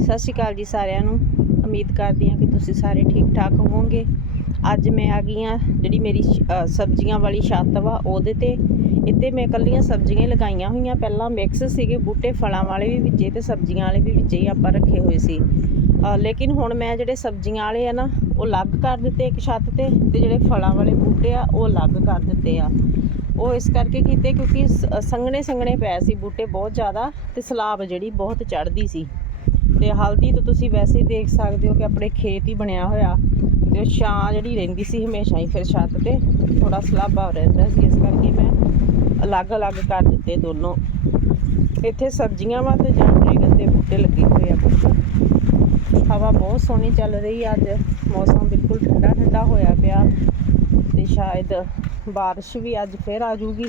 ਸਤਿ ਸ਼੍ਰੀ ਅਕਾਲ ਜੀ ਸਾਰਿਆਂ ਨੂੰ। ਉਮੀਦ ਕਰਦੀ ਹਾਂ ਕਿ ਤੁਸੀਂ ਸਾਰੇ ਠੀਕ ਠਾਕ ਹੋਵੋਗੇ। ਅੱਜ ਮੈਂ ਆ ਗਈ ਹਾਂ ਜਿਹੜੀ ਮੇਰੀ ਸਬਜ਼ੀਆਂ ਵਾਲੀ ਛੱਤ ਵਾ, ਉਹਦੇ ਤੇ। ਇੱਥੇ ਮੈਂ ਇਕੱਲੀਆਂ ਸਬਜ਼ੀਆਂ ਲਗਾਈਆਂ ਹੋਈਆਂ। ਪਹਿਲਾਂ ਮਿਕਸ ਸੀਗੇ ਬੂਟੇ, ਫਲਾਂ ਵਾਲੇ ਵੀ ਵਿੱਚੇ ਤੇ ਸਬਜ਼ੀਆਂ ਵਾਲੇ ਵੀ ਵਿੱਚੇ ਹੀ ਆਪਾਂ ਰੱਖੇ ਹੋਏ ਸੀ। ਲੇਕਿਨ ਹੁਣ ਮੈਂ ਜਿਹੜੇ ਸਬਜ਼ੀਆਂ ਵਾਲੇ ਆ ਨਾ, ਉਹ ਅਲੱਗ ਕਰ ਦਿੱਤੇ ਇੱਕ ਛੱਤ ਤੇ ਤੇ ਜਿਹੜੇ ਫਲਾਂ ਵਾਲੇ ਬੂਟੇ ਆ, ਉਹ ਅਲੱਗ ਕਰ ਦਿੱਤੇ ਆ। ਉਹ ਇਸ ਕਰਕੇ ਕੀਤੇ ਕਿਉਂਕਿ ਸ- ਸੰਘਣੇ ਸੰਘਣੇ ਪਏ ਸੀ ਬੂਟੇ ਬਹੁਤ ਜ਼ਿਆਦਾ ਤੇ ਸਲਾਬ ਜਿਹੜੀ ਬਹੁਤ ਚੜ੍ਹਦੀ ਸੀ। ਤੇ ਹਲਦੀ ਤੋਂ ਤੁਸੀਂ ਵੈਸੇ ਦੇਖ ਸਕਦੇ ਹੋ ਕਿ ਆਪਣੇ ਖੇਤ ਹੀ ਬਣਿਆ ਹੋਇਆ। ਤੇ ਛਾਂ ਜਿਹੜੀ ਰਹਿੰਦੀ ਸੀ ਹਮੇਸ਼ਾ ਹੀ ਫਿਰ ਛੱਤ ਤੇ ਥੋੜਾ ਸਲਾਬਾ ਰਹਿੰਦਾ ਸੀ, ਇਸ ਕਰਕੇ ਮੈਂ ਅਲੱਗ-ਅਲੱਗ ਕਰ ਦਿੱਤੇ ਦੋਨੋਂ। ਇੱਥੇ ਸਬਜ਼ੀਆਂ ਵਾਂ ਤੇ ਜਾਂ ਡਰੈਗਨ ਦੇ ਬੂਟੇ ਲੱਗੇ ਹੋਏ ਆ ਕੁਛ। ਹਵਾ ਬਹੁਤ ਸੋਹਣੀ ਚੱਲ ਰਹੀ ਆ ਅੱਜ, ਮੌਸਮ ਬਿਲਕੁਲ ਠੰਡਾ ਠੰਡਾ ਹੋਇਆ ਪਿਆ। ਤੇ ਸ਼ਾਇਦ ਬਾਰਿਸ਼ ਵੀ ਅੱਜ ਫਿਰ ਆ ਜੂਗੀ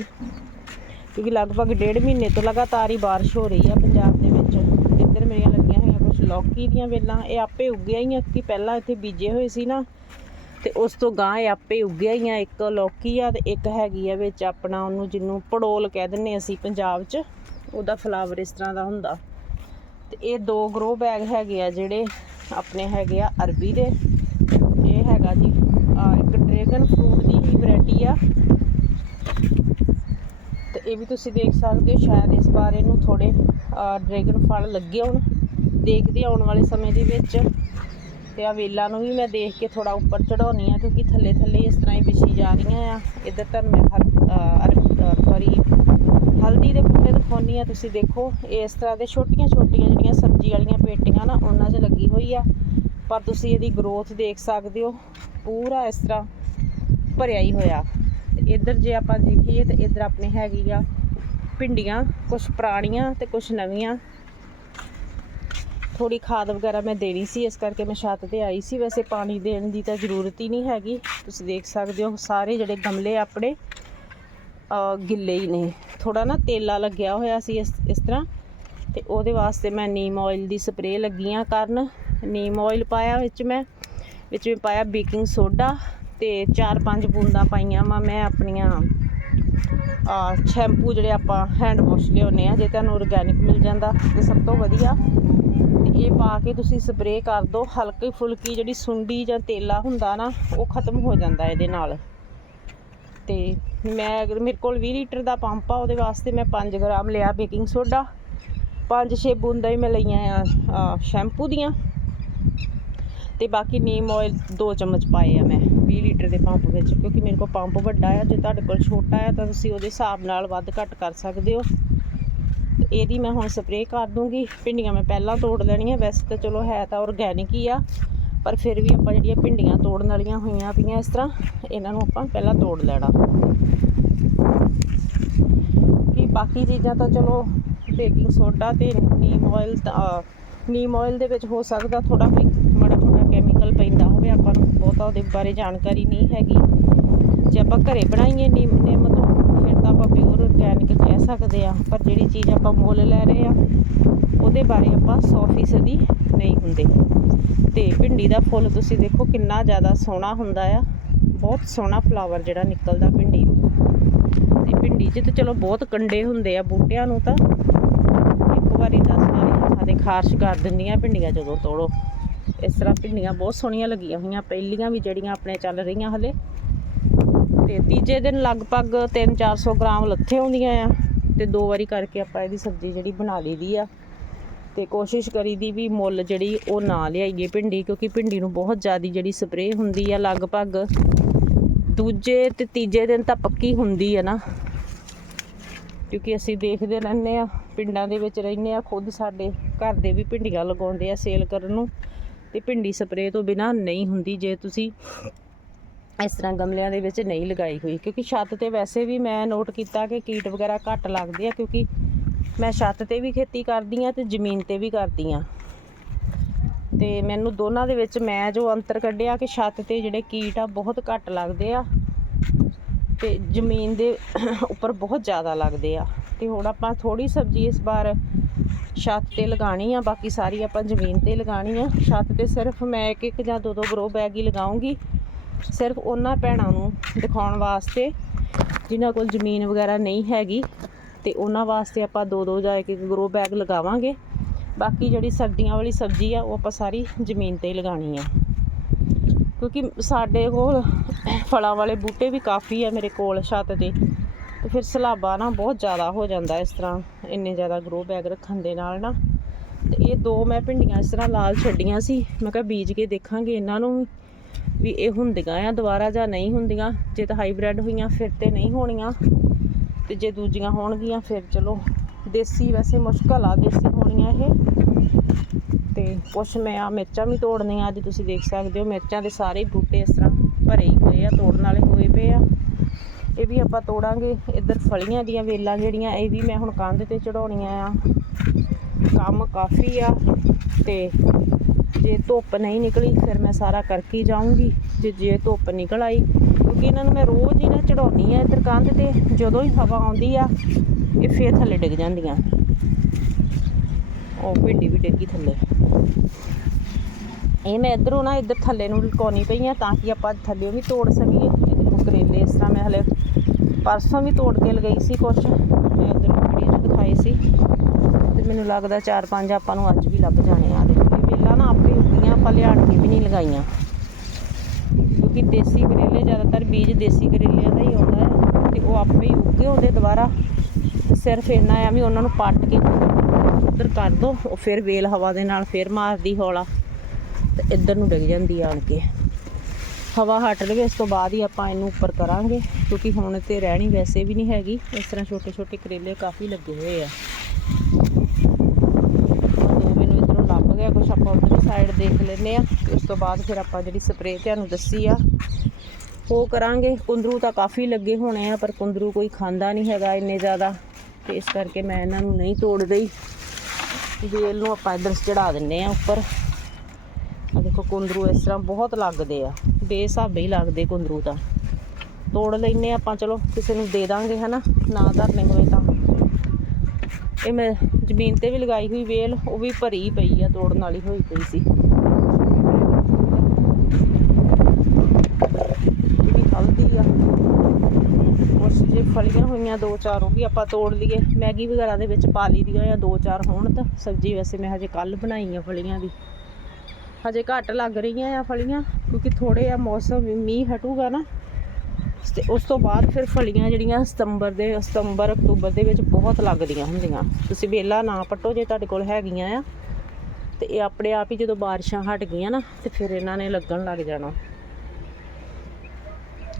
ਕਿਉਂਕਿ ਲਗਭਗ ਡੇਢ ਮਹੀਨੇ ਤੋਂ ਲਗਾਤਾਰ ਹੀ ਬਾਰਿਸ਼ ਹੋ ਰਹੀ ਆ ਪੰਜਾਬ ਦੇ ਵਿੱਚ ਇੱਧਰ ਮੇਰੀਆਂ ਲੱਗੀਆਂ ਹੋਈਆਂ ਕੁਝ ਲੌਕੀ ਦੀਆਂ ਵੇਲਾਂ, ਇਹ ਆਪੇ ਉੱਗਿਆ ਹੀ ਆ, ਕਿ ਪਹਿਲਾਂ ਇੱਥੇ ਬੀਜੇ ਹੋਏ ਸੀ ਨਾ। ਤੇ ਉਸ ਤੋਂ ਗਾਂ ਇਹ ਆਪੇ ਉੱਗਿਆ ਹੀ ਆ, ਇੱਕ ਲੌਕੀ ਆ ਤੇ ਇੱਕ ਹੈਗੀ ਆ ਵਿੱਚ ਆਪਣਾ ਉਹਨੂੰ ਜਿਹਨੂੰ ਪੜੋਲ ਕਹਿ ਦਿੰਨੇ ਅਸੀਂ ਪੰਜਾਬ 'ਚ, ਉਹਦਾ ਫਲਾਵਰ ਇਸ ਤਰ੍ਹਾਂ ਦਾ ਹੁੰਦਾ। ਤੇ ਇਹ ਦੋ ਗਰੋ ਬੈਗ ਹੈਗੇ ਆ ਜਿਹੜੇ ਆਪਣੇ ਹੈਗੇ ਆ ਅਰਬੀ ਦੇ। ਇਹ ਹੈਗਾ ਜੀ, ਆ ਇੱਕ ਡਰੈਗਨ ਫਰੂਟ ਦੀ ਹੀ ਵੈਰਾਈਟੀ ਆ। ਤੇ ਇਹ ਵੀ ਤੁਸੀਂ ਦੇਖ ਸਕਦੇ ਹੋ, ਸ਼ਾਇਦ ਇਸ ਵਾਰ ਇਹਨੂੰ ਥੋੜੇ ਡਰੈਗਨ ਫਲ ਲੱਗੇ ਹੋਣ। ਦੇਖਦੇ ਆਉਣ ਵਾਲੇ ਸਮੇਂ ਦੇ ਵਿੱਚ। ਤੇ ਆ ਵੇਲਾਂ ਨੂੰ ਵੀ ਮੈਂ ਦੇਖ ਕੇ ਥੋੜਾ ਉੱਪਰ ਚੜਾਉਣੀ ਆ ਕਿਉਂਕਿ ਥੱਲੇ ਥੱਲੇ ਇਸ ਤਰ੍ਹਾਂ ਹੀ ਵਿਛੀ ਜਾ ਰਹੀਆਂ ਆ। ਇੱਧਰ ਤਾਂ ਮੈਂ ਹਰ ਸੌਰੀ ਹਲਦੀ ਦੇ ਬੂਟੇ ਦਿਖਾਉਣੀ ਆ ਤੁਸੀਂ ਦੇਖੋ ਇਸ ਤਰ੍ਹਾਂ ਦੇ ਛੋਟੀਆਂ ਛੋਟੀਆਂ ਜਿਹੜੀਆਂ ਸਬਜ਼ੀ ਵਾਲੀਆਂ ਪੇਟੀਆਂ ਨਾ, ਉਹਨਾਂ 'ਚ ਲੱਗੀ ਹੋਈ ਆ। ਪਰ ਤੁਸੀਂ ਇਹਦੀ ਗਰੋਥ ਦੇਖ ਸਕਦੇ ਹੋ, ਪੂਰਾ ਇਸ ਤਰ੍ਹਾਂ ਭਰਿਆ ਹੀ ਹੋਇਆ। ਤੇ ਇੱਧਰ ਜੇ ਆਪਾਂ ਦੇਖੀਏ, ਤੇ ਇੱਧਰ ਆਪਣੇ ਹੈਗੀ ਆ ਭਿੰਡੀਆਂ ਕੁਝ ਪੁਰਾਣੀਆਂ ਤੇ ਕੁਝ ਨਵੀਆਂ। ਥੋੜੀ ਖਾਦ ਵਗੈਰਾ ਮੈਂ ਦੇਣੀ ਸੀ, ਇਸ ਕਰਕੇ ਮੈਂ ਛੱਤ ਤੇ ਆਈ ਸੀ। ਵੈਸੇ ਪਾਣੀ ਦੇਣ ਦੀ ਤਾਂ ਜ਼ਰੂਰਤ ਹੀ ਨਹੀਂ ਹੈਗੀ। ਤੁਸੀਂ ਦੇਖ ਸਕਦੇ ਹੋ, ਸਾਰੇ ਜਿਹੜੇ ਗਮਲੇ ਆਪਣੇ ਗਿੱਲੇ ਹੀ ਨੇ। ਥੋੜਾ ਨਾ ਤੇਲਾ ਲੱਗਿਆ ਹੋਇਆ ਸੀ ਇਸ ਇਸ ਤਰ੍ਹਾਂ। ਤੇ ਉਹਦੇ ਵਾਸਤੇ ਮੈਂ ਨੀਮ ਆਇਲ ਦੀ ਸਪਰੇਅ ਲੱਗੀਆਂ ਕਰਨ। ਨੀਮ ਆਇਲ ਪਾਇਆ ਵਿੱਚ ਮੈਂ ਵਿੱਚ ਮੈਂ ਪਾਇਆ ਬੇਕਿੰਗ ਸੋਡਾ ਤੇ 4-5 ਬੂੰਦਾਂ ਪਾਈਆਂ ਵਾ ਮੈਂ ਆਪਣੀਆਂ ਆ ਸ਼ੈਂਪੂ ਜਿਹੜੇ ਆਪਾਂ ਹੈਂਡ ਵਾਸ਼ ਲਿਆਉਂਦੇ ਆ ਜੇ ਤੁਹਾਨੂੰ ਆਰਗੈਨਿਕ ਮਿਲ ਜਾਂਦਾ ਤੇ ਸਭ ਤੋਂ ਵਧੀਆ। ਇਹ ਪਾ ਕੇ ਤੁਸੀਂ ਸਪਰੇਅ ਕਰ ਦਿਓ। ਹਲਕੀ ਫੁਲਕੀ ਜਿਹੜੀ ਸੁੰਡੀ ਜਾਂ ਤੇਲਾ ਹੁੰਦਾ ਨਾ, ਉਹ ਖਤਮ ਹੋ ਜਾਂਦਾ ਇਹਦੇ ਨਾਲ। ਤੇ ਮੈਂ ਅਗਰ ਮੇਰੇ ਕੋਲ 20 ਲੀਟਰ ਦਾ ਪੰਪ ਆ, ਉਹਦੇ ਵਾਸਤੇ ਮੈਂ 5 ਗ੍ਰਾਮ ਲਿਆ ਬੇਕਿੰਗ ਸੋਡਾ। 5-6 ਬੂੰਦਾਂ ਹੀ ਮੈਂ ਲਈਆਂ ਆ ਸ਼ੈਂਪੂ ਦੀਆਂ। ਤੇ ਬਾਕੀ ਨੀਮ ਆਇਲ 2 ਚਮਚ ਪਾਏ ਆ ਮੈਂ 20 ਲੀਟਰ ਦੇ ਪੰਪ ਵਿੱਚ, ਕਿਉਂਕਿ ਮੇਰੇ ਕੋਲ ਪੰਪ ਵੱਡਾ ਆ, ਜੇ ਤੁਹਾਡੇ ਕੋਲ ਛੋਟਾ ਆ, ਤਾਂ ਤੁਸੀਂ ਉਹਦੇ ਹਿਸਾਬ ਨਾਲ ਵੱਧ ਘੱਟ ਕਰ ਸਕਦੇ ਹੋ। ਇਹਦੀ ਮੈਂ ਹੁਣ ਸਪਰੇਅ ਕਰ ਦੂੰਗੀ। ਭਿੰਡੀਆਂ ਮੈਂ ਪਹਿਲਾਂ ਤੋੜ ਲੈਣੀਆਂ, ਵੈਸੇ ਤਾਂ ਚਲੋ ਹੈ ਤਾਂ ਆਰਗੈਨਿਕ ਹੀ ਆ, ਪਰ ਫਿਰ ਵੀ ਆਪਾਂ ਜਿਹੜੀਆਂ ਭਿੰਡੀਆਂ ਤੋੜਨ ਵਾਲੀਆਂ ਹੋਈਆਂ ਪਈਆਂ ਇਸ ਤਰ੍ਹਾਂ, ਇਹਨਾਂ ਨੂੰ ਆਪਾਂ ਪਹਿਲਾਂ ਤੋੜ ਲੈਣਾ। ਕਿ ਬਾਕੀ ਚੀਜ਼ਾਂ ਤਾਂ ਚਲੋ ਬੇਕਿੰਗ ਸੋਡਾ ਤੇ ਨੀਮ ਆਇਲ ਤਾਂ ਨੀਮ ਆਇਲ ਦੇ ਵਿੱਚ ਹੋ ਸਕਦਾ ਥੋੜਾ ਵੀ ਮਾੜਾ ਮੋਟਾ ਕੈਮੀਕਲ ਪੈਂਦਾ ਹੋਵੇ, ਆਪਾਂ ਨੂੰ ਬਹੁਤਾ ਉਹਦੇ ਬਾਰੇ ਜਾਣਕਾਰੀ ਨਹੀਂ ਹੈਗੀ। ਜੇ ਆਪਾਂ ਘਰੇ ਬਣਾਈਏ ਨੀਮ ਨਿੰਮ ਤਾਂ ਆਪਾਂ ਪਿਓਰ ਆਰਗੈਨਿਕ ਕਹਿ ਸਕਦੇ ਆ ਪਰ ਜਿਹੜੀ ਚੀਜ਼ ਆਪਾਂ ਮੁੱਲ ਲੈ ਰਹੇ ਆ ਉਹਦੇ ਬਾਰੇ ਆਪਾਂ 100% ਹੀ ਨਹੀਂ ਹੁੰਦੇ। ਤੇ ਭਿੰਡੀ ਦਾ ਫੁੱਲ ਤੁਸੀਂ ਦੇਖੋ ਕਿੰਨਾ ਜ਼ਿਆਦਾ ਸੋਹਣਾ ਹੁੰਦਾ ਆ। ਬਹੁਤ ਸੋਹਣਾ ਫਲਾਵਰ ਜਿਹੜਾ ਨਿਕਲਦਾ ਭਿੰਡੀ ਨੂੰ। ਤੇ ਭਿੰਡੀ 'ਚ ਤਾਂ ਚਲੋ ਬਹੁਤ ਕੰਡੇ ਹੁੰਦੇ ਆ ਬੂਟਿਆਂ ਨੂੰ ਤਾਂ। ਇੱਕ ਵਾਰੀ ਤਾਂ ਸਾਰੇ ਹੱਥਾਂ ਦੇ ਖਾਰਸ਼ ਕਰ ਦਿੰਦੀਆਂ ਭਿੰਡੀਆਂ ਜਦੋਂ ਤੋੜੋ। ਇਸ ਤਰ੍ਹਾਂ ਭਿੰਡੀਆਂ ਬਹੁਤ ਸੋਹਣੀਆਂ ਲੱਗੀਆਂ ਹੋਈਆਂ। ਪਹਿਲੀਆਂ ਵੀ ਜਿਹੜੀਆਂ ਆਪਣੇ ਚੱਲ ਰਹੀਆਂ ਹਲੇ। ਤੇ ਤੀਜੇ ਦਿਨ ਲਗਭਗ 3-400 ਗ੍ਰਾਮ ਲੱਥੇ ਹੁੰਦੀਆਂ ਆ ਤੇ ਦੋ ਵਾਰੀ ਕਰਕੇ ਆਪਾਂ ਇਹਦੀ ਸਬਜ਼ੀ ਜਿਹੜੀ ਬਣਾ ਲਈ ਦੀ ਆ। ਤੇ ਕੋਸ਼ਿਸ਼ ਕਰੀ ਦੀ ਵੀ ਮੁੱਲ ਜਿਹੜੀ ਉਹ ਨਾ ਲਿਆਈਏ ਭਿੰਡੀ, ਕਿਉਂਕਿ ਭਿੰਡੀ ਨੂੰ ਬਹੁਤ ਜ਼ਿਆਦਾ ਜਿਹੜੀ ਸਪਰੇਅ ਹੁੰਦੀ ਆ ਲਗਭਗ। ਦੂਜੇ ਤੇ ਤੀਜੇ ਦਿਨ ਤਾਂ ਪੱਕੀ ਹੁੰਦੀ ਆ ਨਾ। ਕਿਉਂਕਿ ਅਸੀਂ ਦੇਖਦੇ ਰਹਿੰਦੇ ਆ, ਪਿੰਡਾਂ ਦੇ ਵਿੱਚ ਰਹਿੰਦੇ ਆ, ਖੁਦ ਸਾਡੇ ਘਰ ਦੇ ਵੀ ਭਿੰਡੀਆਂ ਲਗਾਉਂਦੇ ਆ ਸੇਲ ਕਰਨ ਨੂੰ। ਤੇ ਭਿੰਡੀ ਸਪਰੇਅ ਤੋਂ ਬਿਨਾ ਨਹੀਂ ਹੁੰਦੀ। ਜੇ ਤੁਸੀਂ ਇਸ ਤਰ੍ਹਾਂ ਗਮਲਿਆਂ ਦੇ ਵਿੱਚ ਨਹੀਂ ਲਗਾਈ ਹੋਈ, ਕਿਉਂਕਿ ਛੱਤ ਤੇ ਵੈਸੇ ਵੀ ਮੈਂ ਨੋਟ ਕੀਤਾ ਕਿ ਕੀਟ ਵਗੈਰਾ ਘੱਟ ਲੱਗਦੇ ਆ, ਕਿਉਂਕਿ ਮੈਂ ਛੱਤ ਤੇ ਵੀ ਖੇਤੀ ਕਰਦੀ ਆ ਤੇ ਜ਼ਮੀਨ ਤੇ ਵੀ ਕਰਦੀ ਆ। ਤੇ ਮੈਨੂੰ ਦੋਨਾਂ ਦੇ ਵਿੱਚ ਮੈਂ ਜੋ ਅੰਤਰ ਕੱਢਿਆ ਕਿ ਛੱਤ ਤੇ ਜਿਹੜੇ ਕੀਟ ਆ ਬਹੁਤ ਘੱਟ ਲੱਗਦੇ ਆ ਤੇ ਜ਼ਮੀਨ ਦੇ ਉੱਪਰ ਬਹੁਤ ਜ਼ਿਆਦਾ ਲੱਗਦੇ ਆ। ਤੇ ਹੁਣ ਆਪਾਂ ਥੋੜੀ ਸਬਜ਼ੀ ਇਸ ਵਾਰ ਛੱਤ ਤੇ ਲਗਾਣੀ ਆ, ਬਾਕੀ ਸਾਰੀ ਆਪਾਂ ਜ਼ਮੀਨ ਤੇ ਲਗਾਣੀ ਆ। ਛੱਤ ਤੇ ਸਿਰਫ ਮੈਂ ਇੱਕ ਇੱਕ ਜਾਂ ਦੋ ਦੋ ਗਰੋ ਬੈਗ ਹੀ ਲਗਾਉਂਗੀ। ਸਿਰਫ ਉਹਨਾਂ ਭੈਣਾਂ ਨੂੰ ਦਿਖਾਉਣ ਵਾਸਤੇ, ਜਿਨ੍ਹਾਂ ਕੋਲ ਜ਼ਮੀਨ ਵਗੈਰਾ ਨਹੀਂ ਹੈਗੀ, ਤੇ ਉਹਨਾਂ ਵਾਸਤੇ ਆਪਾਂ ਦੋ ਦੋ ਜਾ ਕੇ ਗਰੋ ਬੈਗ ਲਗਾਵਾਂਗੇ। ਬਾਕੀ ਜਿਹੜੀ ਸਰਦੀਆਂ ਵਾਲੀ ਸਬਜ਼ੀ ਆ, ਉਹ ਆਪਾਂ ਸਾਰੀ ਜ਼ਮੀਨ ਤੇ ਹੀ ਲਗਾਉਣੀ ਆ। ਕਿਉਂਕਿ ਸਾਡੇ ਕੋਲ ਫਲਾਂ ਵਾਲੇ ਬੂਟੇ ਵੀ ਕਾਫੀ ਆ ਮੇਰੇ ਕੋਲ ਛੱਤ ਤੇ ਤੇ ਫਿਰ ਸਲਾਬਾ ਨਾ ਬਹੁਤ ਜ਼ਿਆਦਾ ਹੋ ਜਾਂਦਾ ਇਸ ਤਰ੍ਹਾਂ, ਇੰਨੇ ਜ਼ਿਆਦਾ ਗਰੋ ਬੈਗ ਰੱਖਣ ਦੇ ਨਾਲ ਨਾ। ਤੇ ਇਹ ਦੋ ਮੈਂ ਭਿੰਡੀਆਂ ਇਸ ਤਰ੍ਹਾਂ ਲਾਲ ਛੱਡੀਆਂ ਸੀ, ਮੈਂ ਕਿਹਾ ਬੀਜ ਕੇ ਦੇਖਾਂਗੇ ਇਹਨਾਂ ਨੂੰ ਵੀ ਇਹ ਹੁੰਦੀਆਂ ਆ ਦੁਬਾਰਾ ਜਾਂ ਨਹੀਂ ਹੁੰਦੀਆਂ। ਜੇ ਤਾਂ ਹਾਈਬ੍ਰਿਡ ਹੋਈਆਂ, ਫਿਰ ਤੇ ਨਹੀਂ ਹੋਣੀਆਂ। ਤੇ ਜੇ ਦੂਜੀਆਂ ਹੋਣਗੀਆਂ, ਫਿਰ ਚਲੋ, ਦੇਸੀ ਵੈਸੇ ਮੁਸ਼ਕਲ ਆ, ਦੇਸੀ ਹੋਣੀਆਂ ਇਹ। ਤੇ ਕੁਛ ਮੈਂ ਆ ਮਿਰਚਾਂ ਵੀ ਤੋੜਨੀਆਂ, ਅੱਜ ਤੁਸੀਂ ਦੇਖ ਸਕਦੇ ਹੋ, ਮਿਰਚਾਂ ਦੇ ਸਾਰੇ ਬੂਟੇ ਇਸ ਤਰ੍ਹਾਂ ਭਰੇ ਹੀ ਹੋਏ ਆ, ਤੋੜਨ ਵਾਲੇ ਹੋਏ ਪਏ ਆ। ਇਹ ਵੀ ਆਪਾਂ ਤੋੜਾਂਗੇ, ਇੱਧਰ ਫਲੀਆਂ ਦੀਆਂ ਵੇਲਾਂ ਜਿਹੜੀਆਂ, ਇਹ ਵੀ ਮੈਂ ਹੁਣ ਕੰਧ ਤੇ ਚੜਾਉਣੀਆਂ ਆ। ਕੰਮ ਕਾਫੀ ਆ, ਤੇ ਜੇ ਧੁੱਪ ਨਹੀਂ ਨਿਕਲੀ, ਫਿਰ ਮੈਂ ਸਾਰਾ ਕਰਕੇ ਹੀ ਜਾਊਂਗੀ। ਜੇ ਜੇ ਧੁੱਪ ਨਿਕਲ ਆਈ, ਕਿਉਂਕਿ ਇਹਨਾਂ ਨੂੰ ਮੈਂ ਰੋਜ਼ ਹੀ ਨਾ ਚੜਾਉਣੀ ਆ ਇੱਧਰ ਕੰਧ ਤੇ, ਜਦੋਂ ਹੀ ਹਵਾ ਆਉਂਦੀ ਆ, ਇਹ ਫੇਰ ਥੱਲੇ ਡਿੱਗ ਜਾਂਦੀਆਂ। ਉਹ ਭਿੰਡੀ ਵੀ ਡਿੱਗੀ ਥੱਲੇ। ਇਹ ਮੈਂ ਇਧਰੋਂ ਨਾ, ਇੱਧਰ ਥੱਲੇ ਨੂੰ ਲੁਕਾਉਣੀ ਪਈ ਆ ਤਾਂ ਕਿ ਆਪਾਂ ਥੱਲੇ ਵੀ ਤੋੜ ਸਕੀਏ। ਇਹ ਦੇਖੋ ਕਰੇਲੇ ਇਸ ਤਰ੍ਹਾਂ ਮੈਂ ਹਲੇ ਪਰਸੋਂ ਵੀ ਤੋੜ ਕੇ ਲਗਾਈ ਸੀ ਕੁਛ। ਮੈਂ ਇੱਧਰੋਂ ਵੀਡੀਓ 'ਚ ਦਿਖਾਏ ਸੀ। ਤੇ ਮੈਨੂੰ ਲੱਗਦਾ ਚਾਰ ਪੰਜ ਆਪਾਂ ਨੂੰ ਅੱਜ ਵੀ ਲੱਭ ਜਾਣੇ ਆ ਦੇਖੋ ਆਪੇ ਉੱਗੀਆਂ ਆਪਾਂ ਲਿਆਣ ਕੇ ਵੀ ਨਹੀਂ ਲਗਾਈਆਂ। ਕਿਉਂਕਿ ਦੇਸੀ ਕਰੇਲੇ ਜ਼ਿਆਦਾਤਰ ਬੀਜ ਦੇਸੀ ਕਰੇਲਿਆਂ ਦਾ ਹੀ ਆਉਂਦਾ ਹੈ ਤੇ ਉਹ ਆਪੇ ਹੀ ਉੱਗੇ ਹੁੰਦੇ ਦੁਬਾਰਾ ਤੇ ਸਿਰਫ ਇੰਨਾ ਆ ਵੀ ਉਹਨਾਂ ਨੂੰ ਪੱਟ ਕੇ ਉੱਧਰ ਕਰ ਦੋ, ਉਹ ਫਿਰ ਵੇਲ ਹਵਾ ਦੇ ਨਾਲ ਫਿਰ ਮਾਰਦੀ ਹੌਲਾ ਤੇ ਇੱਧਰ ਨੂੰ ਡਿੱਗ ਜਾਂਦੀ ਆਣ ਕੇ। ਹਵਾ ਹਟ ਲਵੇ ਇਸ ਤੋਂ ਬਾਅਦ ਹੀ ਆਪਾਂ ਇਹਨੂੰ ਉੱਪਰ ਕਰਾਂਗੇ, ਕਿਉਂਕਿ ਹੁਣ ਤੇ ਰਹਿਣੀ ਵੈਸੇ ਵੀ ਨਹੀਂ ਹੈਗੀ, ਇਸ ਤਰ੍ਹਾਂ ਛੋਟੇ ਛੋਟੇ ਕਰੇਲੇ ਕਾਫੀ ਲੱਗੇ ਹੋਏ ਆ ਦੋ ਮੈਨੂੰ ਇਧਰੋਂ ਲੱਭ ਗਿਆ ਕੁਛ ਆਪਾਂ ਉਧਰਲੀ ਸਾਈਡ ਦੇਖ ਆ ਉਸ ਤੋਂ ਬਾਅਦ ਫਿਰ ਆਪਾਂ ਜਿਹੜੀ ਸਪਰੇਅ ਤੁਹਾਨੂੰ ਦੱਸੀ ਆ, ਉਹ ਕਰਾਂਗੇ। ਕੁੰਦਰੂ ਤਾਂ ਕਾਫੀ ਲੱਗੇ ਹੋਣੇ ਆ, ਪਰ ਕੁੰਦਰੂ ਕੋਈ ਖਾਂਦਾ ਨਹੀਂ ਹੈਗਾ ਇੰਨੇ ਜ਼ਿਆਦਾ, ਤੇ ਇਸ ਕਰਕੇ ਮੈਂ ਇਹਨਾਂ ਨੂੰ ਨਹੀਂ ਤੋੜ ਰਹੀ। ਵੇਲ ਨੂੰ ਆਪਾਂ ਇੱਧਰ ਚੜਾ ਦਿੰਨੇ ਆ ਉੱਪਰ। ਆ ਦੇਖੋ, ਕੁੰਦਰੂ ਇਸ ਤਰ੍ਹਾਂ ਬਹੁਤ ਲੱਗਦੇ ਆ। ਬੇਸਾਬੇ ਹੀ ਲੱਗਦੇ ਕੁੰਦਰੂ ਤਾਂ। ਤੋੜ ਲੈਨੇ ਆਪਾਂ, ਚਲੋ, ਕਿਸੇ ਨੂੰ ਦੇ ਦਾਂਗੇ, ਹਨਾ? ਨਾ ਧਰਨੇ ਹੋਏ ਤਾਂ। ਇਹ ਮੈਂ ਜ਼ਮੀਨ ਤੇ ਵੀ ਲਗਾਈ ਹੋਈ ਵੇਲ, ਉਹ ਵੀ ਭਰੀ ਪਈ ਆ, ਤੋੜਨ ਵਾਲੀ ਹੋਈ ਪਈ ਸੀ ਇਹ ਵੀ ਹਲਦੀ ਆ ਕੁਛ ਜੇ ਫਲੀਆਂ ਹੋਈਆਂ, ਦੋ ਚਾਰ ਉਹ ਵੀ ਆਪਾਂ ਤੋੜ ਲਈਏ। ਮੈਗੀ ਵਗੈਰਾ ਦੇ ਵਿੱਚ ਪਾ ਲਈ ਦੀਆਂ ਜਾਂ ਦੋ ਚਾਰ ਹੋਣ ਤਾਂ। ਸਬਜ਼ੀ ਵੈਸੇ ਮੈਂ ਹਜੇ ਕੱਲ ਬਣਾਈ ਆ ਫਲੀਆਂ ਦੀ। ਹਜੇ ਘੱਟ ਲੱਗ ਰਹੀਆਂ ਆ ਫਲੀਆਂ, ਕਿਉਂਕਿ ਥੋੜੇ ਆ ਮੌਸਮ ਮੀਂਹ ਹਟੂਗਾ ਨਾ। ਤੇ ਉਸ ਤੋਂ ਬਾਅਦ ਫਿਰ ਫਲੀਆਂ ਜਿਹੜੀਆਂ ਸਤੰਬਰ ਦੇ, ਸਤੰਬਰ, ਅਕਤੂਬਰ ਦੇ ਵਿੱਚ ਬਹੁਤ ਲੱਗਦੀਆਂ ਹੁੰਦੀਆਂ। ਤੁਸੀਂ ਵੇਲਾ ਨਾ ਪੱਟੋ ਜੇ ਤੁਹਾਡੇ ਕੋਲ ਹੈਗੀਆਂ ਆ। ਤੇ ਇਹ ਆਪਣੇ ਆਪ ਹੀ ਜਦੋਂ ਬਾਰਿਸ਼ਾਂ ਹਟ ਗਈਆਂ ਨਾ, ਤੇ ਫਿਰ ਇਹਨਾਂ ਨੇ ਲੱਗਣ ਲੱਗ ਜਾਣਾ।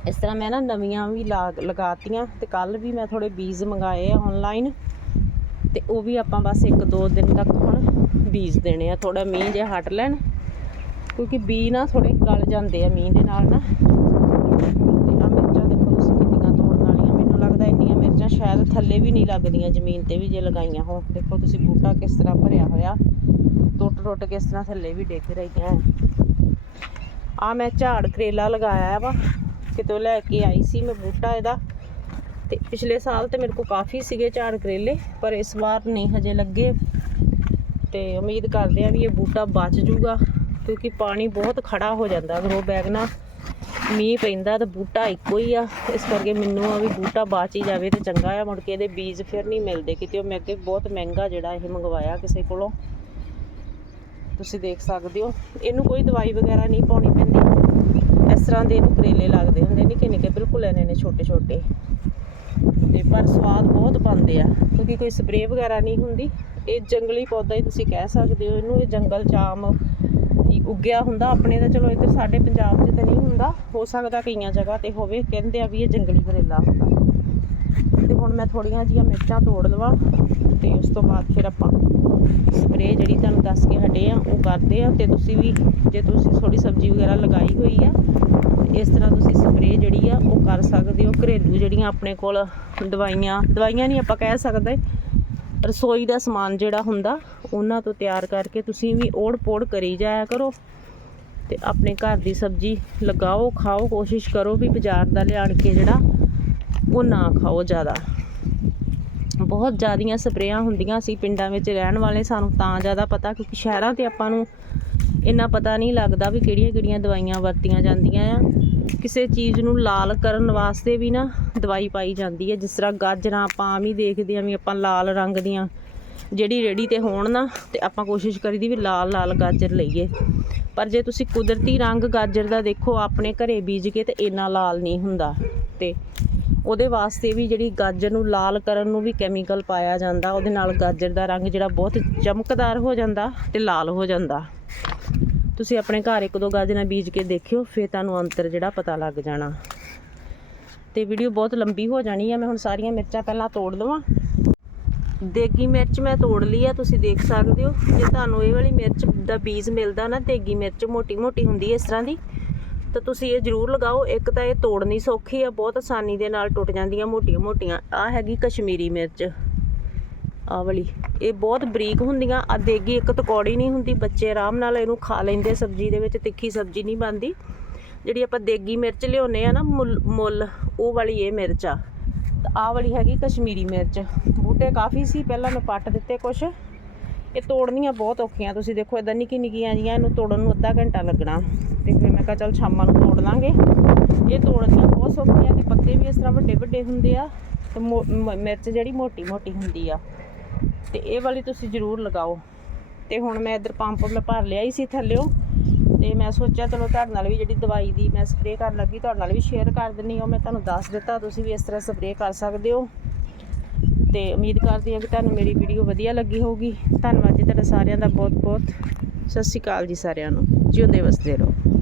ਇਸ ਤਰ੍ਹਾਂ ਮੈਂ ਨਾ ਨਵੀਆਂ ਵੀ ਲਾ ਲਗਾਤੀਆਂ ਤੇ ਕੱਲ ਵੀ ਮੈਂ ਥੋੜੇ ਬੀਜ ਮੰਗਾਏ ਆ ਆਨਲਾਈਨ ਤੇ ਉਹ ਵੀ ਆਪਾਂ ਬਸ ਇੱਕ ਦੋ ਦਿਨ ਤੱਕ ਹੁਣ ਬੀਜ ਦੇਣੇ ਆ। ਥੋੜਾ ਮੀਂਹ ਜਿਹਾ ਹਟ ਲੈਣ, ਕਿਉਂਕਿ ਬੀ ਨਾ ਥੋੜੇ ਗਲ ਜਾਂਦੇ ਆ ਮੀਂਹ ਦੇ ਨਾਲ ਨਾ। ਤੇ ਆ ਮਿਰਚਾਂ ਦੇਖੋ ਤੁਸੀਂ ਕਿੰਨੀਆਂ ਤੋੜਨ ਵਾਲੀਆਂ, ਮੈਨੂੰ ਲੱਗਦਾ ਇੰਨੀਆਂ ਮਿਰਚਾਂ ਸ਼ਾਇਦ ਥੱਲੇ ਵੀ ਨਹੀਂ ਲੱਗਦੀਆਂ ਜ਼ਮੀਨ ਤੇ ਵੀ ਜੇ ਲਗਾਈਆਂ ਹੋਣ। ਦੇਖੋ ਤੁਸੀਂ ਬੂਟਾ ਕਿਸ ਤਰ੍ਹਾਂ ਭਰਿਆ ਹੋਇਆ, ਟੁੱਟ ਟੁੱਟ ਕੇ ਇਸ ਤਰ੍ਹਾਂ ਥੱਲੇ ਵੀ ਡਿੱਗ ਰਹੀਆਂ। ਆ ਮੈਂ ਝਾੜ ਕਰੇਲਾ ਲਗਾਇਆ ਵਾ ਕਿਤੋਂ ਲੈ ਕੇ ਆਈ ਸੀ ਮੈਂ ਬੂਟਾ ਇਹਦਾ। ਤੇ ਪਿਛਲੇ ਸਾਲ ਤੇ ਮੇਰੇ ਕੋਲ ਕਾਫੀ ਸੀਗੇ ਝਾੜ ਕਰੇਲੇ, ਪਰ ਇਸ ਵਾਰ ਨਹੀਂ ਹਜੇ ਲੱਗੇ। ਤੇ ਉਮੀਦ ਕਰਦੇ ਆ ਵੀ ਇਹ ਬੂਟਾ ਬਚ ਜੂਗਾ, ਕਿਉਂਕਿ ਪਾਣੀ ਬਹੁਤ ਖੜਾ ਹੋ ਜਾਂਦਾ ਗਰੋ ਬੈਗ ਨਾਲ। ਮੀਂਹ ਪੈਂਦਾ ਤਾਂ ਬੂਟਾ ਇੱਕੋ ਹੀ ਆ। ਇਸ ਕਰਕੇ ਮੈਨੂੰ ਆ ਵੀ ਬੂਟਾ ਬਾਚ ਹੀ ਜਾਵੇ ਤੇ ਚੰਗਾ ਆ, ਮੁੜ ਕੇ ਇਹਦੇ ਬੀਜ ਫਿਰ ਨਹੀਂ ਮਿਲਦੇ ਕਿਤੇ। ਉਹ ਮੈਂ ਅੱਗੇ ਬਹੁਤ ਮਹਿੰਗਾ ਜਿਹੜਾ ਇਹ ਮੰਗਵਾਇਆ ਕਿਸੇ ਕੋਲੋਂ। ਤੁਸੀਂ ਦੇਖ ਸਕਦੇ ਹੋ। ਇਹਨੂੰ ਕੋਈ ਦਵਾਈ ਵਗੈਰਾ ਨਹੀਂ ਪਾਉਣੀ ਪੈਂਦੀ। ਇਸ ਤਰ੍ਹਾਂ ਦੇ ਇਹਨੂੰ ਕਰੇਲੇ ਲੱਗਦੇ ਹੁੰਦੇ, ਨਿੱਕੇ ਨਿੱਕੇ ਬਿਲਕੁਲ ਇਹਨੇ ਨੇ ਛੋਟੇ ਛੋਟੇ। ਤੇ ਪਰ ਸਵਾਦ ਬਹੁਤ ਬਣਦੇ ਆ, ਕਿਉਂਕਿ ਕੋਈ ਸਪਰੇਅ ਵਗੈਰਾ ਨਹੀਂ ਹੁੰਦੀ। ਇਹ ਜੰਗਲੀ ਪੌਦਾ ਹੀ ਤੁਸੀਂ ਕਹਿ ਸਕਦੇ ਹੋ, ਇਹਨੂੰ ਇਹ ਜੰਗਲ ਚਾਮ ਹੀ ਉੱਗਿਆ ਹੁੰਦਾ। ਆਪਣੇ ਤਾਂ ਚਲੋ ਇੱਧਰ ਸਾਡੇ ਪੰਜਾਬ 'ਚ ਤਾਂ ਨਹੀਂ ਹੁੰਦਾ, ਹੋ ਸਕਦਾ ਕਈਆਂ ਜਗ੍ਹਾ ਤੇ ਹੋਵੇ, ਕਹਿੰਦੇ ਆ ਵੀ ਇਹ ਜੰਗਲੀ ਕਰੇਲਾ ਹੁੰਦਾ। ਤੇ ਹੁਣ ਮੈਂ ਥੋੜੀਆਂ ਜੀਆਂ ਮਿਰਚਾਂ ਤੋੜ ਲਵਾਂ, ਤੇ ਉਸ ਤੋਂ ਬਾਅਦ ਫਿਰ ਆਪਾਂ ਸਪਰੇਅ ਜਿਹੜੀ ਤੁਹਾਨੂੰ ਦੱਸ ਕੇ ਹਟੇ ਆ, ਉਹ ਕਰਦੇ ਆ ਤੇ ਤੁਸੀਂ ਵੀ, ਜੇ ਤੁਸੀਂ ਥੋੜੀ ਸਬਜ਼ੀ ਵਗੈਰਾ ਲਗਾਈ ਹੋਈ ਆ ਇਸ ਤਰ੍ਹਾਂ ਤੁਸੀਂ ਸਪਰੇਅ ਜਿਹੜੀ ਆ, ਉਹ ਕਰ ਸਕਦੇ ਹੋ। ਘਰੇਲੂ ਜਿਹੜੀਆਂ ਆਪਣੇ ਕੋਲ ਦਵਾਈਆਂ ਦਵਾਈਆਂ ਨਹੀਂ ਆਪਾਂ ਕਹਿ ਸਕਦੇ, ਰਸੋਈ ਦਾ ਸਮਾਨ ਜਿਹੜਾ ਹੁੰਦਾ, ਉਹਨਾਂ ਤੋਂ ਤਿਆਰ ਕਰਕੇ ਤੁਸੀਂ ਵੀ ਓੜ ਪੋੜ ਕਰੀ ਜਾਇਆ ਕਰੋ। ਤੇ ਆਪਣੇ ਘਰ ਦੀ ਸਬਜ਼ੀ ਲਗਾਓ, ਖਾਓ, ਕੋਸ਼ਿਸ਼ ਕਰੋ ਵੀ ਬਾਜ਼ਾਰ ਦਾ ਲਿਆਣ ਕੇ ਜਿਹੜਾ, ਉਹ ਨਾ ਖਾਓ ਜ਼ਿਆਦਾ। ਬਹੁਤ ਜ਼ਿਆਦੀਆਂ ਸਪਰੇਆਂ ਹੁੰਦੀਆਂ ਸੀ ਪਿੰਡਾਂ ਵਿੱਚ ਰਹਿਣ ਵਾਲੇ ਸਾਨੂੰ ਤਾਂ ਜ਼ਿਆਦਾ ਪਤਾ, ਕਿਉਂਕਿ ਸ਼ਹਿਰਾਂ ਤੇ ਆਪਾਂ ਨੂੰ ਇੰਨਾ ਪਤਾ ਨਹੀਂ ਲੱਗਦਾ ਵੀ ਕਿਹੜੀਆਂ ਕਿਹੜੀਆਂ ਦਵਾਈਆਂ ਵਰਤੀਆਂ ਜਾਂਦੀਆਂ ਆ। ਕਿਸੇ ਚੀਜ਼ ਨੂੰ ਲਾਲ ਕਰਨ ਵਾਸਤੇ ਵੀ ਨਾ ਦਵਾਈ ਪਾਈ ਜਾਂਦੀ ਹੈ, ਜਿਸ ਤਰ੍ਹਾਂ ਗਾਜਰਾਂ ਆਪਾਂ ਆਮ ਹੀ ਦੇਖਦੇ ਆ ਵੀ ਆਪਾਂ ਲਾਲ ਰੰਗ ਦੀਆਂ ਜਿਹੜੀ ਰੇੜੀ ਤੇ ਹੋਣ ਨਾ, ਤੇ ਆਪਾਂ ਕੋਸ਼ਿਸ਼ ਕਰੀਦੀ ਵੀ ਲਾਲ ਲਾਲ ਗਾਜਰ ਲਈਏ। ਪਰ ਜੇ ਤੁਸੀਂ ਕੁਦਰਤੀ ਰੰਗ ਗਾਜਰ ਦਾ ਦੇਖੋ, ਆਪਣੇ ਘਰੇ ਬੀਜ ਕੇ ਤੇ ਇੰਨਾ ਲਾਲ ਨਹੀਂ ਹੁੰਦਾ। ਤੇ ਉਹਦੇ ਵਾਸਤੇ ਵੀ ਜਿਹੜੀ ਗਾਜਰ ਨੂੰ ਲਾਲ ਕਰਨ ਨੂੰ ਵੀ ਕੈਮੀਕਲ ਪਾਇਆ ਜਾਂਦਾ, ਉਹਦੇ ਨਾਲ ਗਾਜਰ ਦਾ ਰੰਗ ਜਿਹੜਾ ਬਹੁਤ ਚਮਕਦਾਰ ਹੋ ਜਾਂਦਾ ਤੇ ਲਾਲ ਹੋ ਜਾਂਦਾ। ਤੁਸੀਂ ਆਪਣੇ ਘਰ ਇੱਕ ਦੋ ਗਾਜਰਾਂ ਬੀਜ ਕੇ ਦੇਖਿਓ, ਫਿਰ ਤੁਹਾਨੂੰ ਅੰਤਰ ਜਿਹੜਾ ਪਤਾ ਲੱਗ ਜਾਣਾ। ਤੇ ਵੀਡੀਓ ਬਹੁਤ ਲੰਬੀ ਹੋ ਜਾਣੀ ਆ, ਮੈਂ ਹੁਣ ਸਾਰੀਆਂ ਮਿਰਚਾਂ ਪਹਿਲਾਂ ਤੋੜ ਲਵਾਂ। ਦੇਗੀ ਮਿਰਚ ਮੈਂ ਤੋੜ ਲਈ ਆ, ਤੁਸੀਂ ਦੇਖ ਸਕਦੇ ਹੋ। ਜੇ ਤੁਹਾਨੂੰ ਇਹ ਵਾਲੀ ਮਿਰਚ ਦਾ ਬੀਜ ਮਿਲਦਾ ਨਾ, ਦੇਗੀ ਮਿਰਚ ਮੋਟੀ ਮੋਟੀ ਹੁੰਦੀ ਹੈ ਇਸ ਤਰ੍ਹਾਂ ਦੀ ਤਾਂ ਤੁਸੀਂ ਇਹ ਜ਼ਰੂਰ ਲਗਾਓ, ਇੱਕ ਤਾਂ ਇਹ ਤੋੜਨੀ ਸੌਖੀ ਆ, ਬਹੁਤ ਆਸਾਨੀ ਦੇ ਨਾਲ ਟੁੱਟ ਜਾਂਦੀਆਂ ਮੋਟੀਆਂ ਮੋਟੀਆਂ। ਆ ਹੈਗੀ ਕਸ਼ਮੀਰੀ ਮਿਰਚ। ਆ ਵਾਲੀ। ਇਹ ਬਹੁਤ ਬਰੀਕ ਹੁੰਦੀਆਂ, ਆ ਦੇਗੀ ਇੱਕ ਤਕੌੜੀ ਨਹੀਂ ਹੁੰਦੀ, ਬੱਚੇ ਆਰਾਮ ਨਾਲ ਇਹਨੂੰ ਖਾ ਲੈਂਦੇ ਸਬਜ਼ੀ ਦੇ ਵਿੱਚ ਤਿੱਖੀ ਸਬਜ਼ੀ ਨਹੀਂ ਬਣਦੀ। ਜਿਹੜੀ ਆਪਾਂ ਦੇਗੀ ਮਿਰਚ ਲਿਆਉਨੇ ਆ ਨਾ, ਮੁੱਲ ਮੁੱਲ, ਉਹ ਵਾਲੀ ਇਹ ਮਿਰਚ ਆ। ਤਾਂ ਆਹ ਵਾਲੀ ਹੈਗੀ ਕਸ਼ਮੀਰੀ ਮਿਰਚ। ਬੂਟੇ ਕਾਫੀ ਸੀ, ਪਹਿਲਾਂ ਮੈਂ ਪੱਟ ਦਿੱਤੇ ਕੁਛ। ਇਹ ਤੋੜਨੀਆਂ ਬਹੁਤ ਔਖੀਆਂ, ਤੁਸੀਂ ਦੇਖੋ ਇਦਾਂ ਨਿੱਕੀ ਨਿੱਕੀਆਂ ਜੀਆਂ ਇਹਨੂੰ ਤੋੜਨ ਨੂੰ ਅੱਧਾ ਘੰਟਾ ਲੱਗਣਾ। ਤੇ ਫਿਰ ਮੈਂ ਕਿਹਾ ਚੱਲ ਸ਼ਾਮਾਂ ਨੂੰ ਤੋੜ ਲਾਂਗੇ। ਇਹ ਤੋੜਨੀਆਂ ਬਹੁਤ ਸੌਖੀਆਂ ਤੇ ਪੱਤੇ ਵੀ ਇਸ ਤਰ੍ਹਾਂ ਵੱਡੇ ਵੱਡੇ ਹੁੰਦੇ ਆ ਤੇ ਮੋ- ਮ- ਮਿਰਚ ਜਿਹੜੀ ਮੋਟੀ ਮੋਟੀ ਹੁੰਦੀ ਆ। ਤੇ ਇਹ ਵਾਲੀ ਤੁਸੀਂ ਜ਼ਰੂਰ ਲਗਾਓ। ਤੇ ਹੁਣ ਮੈਂ ਇਧਰ ਪੰਪ ਮੈਂ ਭਰ ਲਿਆ ਹੀ ਸੀ ਥੱਲਿਓ। ਤੇ ਮੈਂ ਸੋਚਿਆ ਚਲੋ ਤੁਹਾਡੇ ਨਾਲ ਵੀ ਜਿਹੜੀ ਦਵਾਈ ਦੀ ਮੈਂ ਸਪਰੇਅ ਕਰਨ ਲੱਗੀ, ਤੁਹਾਡੇ ਨਾਲ ਵੀ ਸ਼ੇਅਰ ਕਰ ਦਿੰਨੀ ਉਹ ਮੈਂ ਤੁਹਾਨੂੰ ਦੱਸ ਦਿੱਤਾ ਤੁਸੀਂ ਵੀ ਇਸ ਤਰ੍ਹਾਂ ਸਪਰੇਅ ਕਰ ਸਕਦੇ ਹੋ। ਤੇ ਉਮੀਦ ਕਰਦੀ ਹਾਂ ਕਿ ਤੁਹਾਨੂੰ ਮੇਰੀ ਵੀਡੀਓ ਵਧੀਆ ਲੱਗੀ ਹੋਊਗੀ। ਧੰਨਵਾਦ ਜੀ ਤੁਹਾਡਾ ਸਾਰਿਆਂ ਦਾ ਬਹੁਤ ਬਹੁਤ ਸਤਿ ਸ਼੍ਰੀ ਅਕਾਲ ਜੀ ਸਾਰਿਆਂ ਨੂੰ। ਜਿਉਂਦੇ ਵਸਦੇ ਰਹੋ।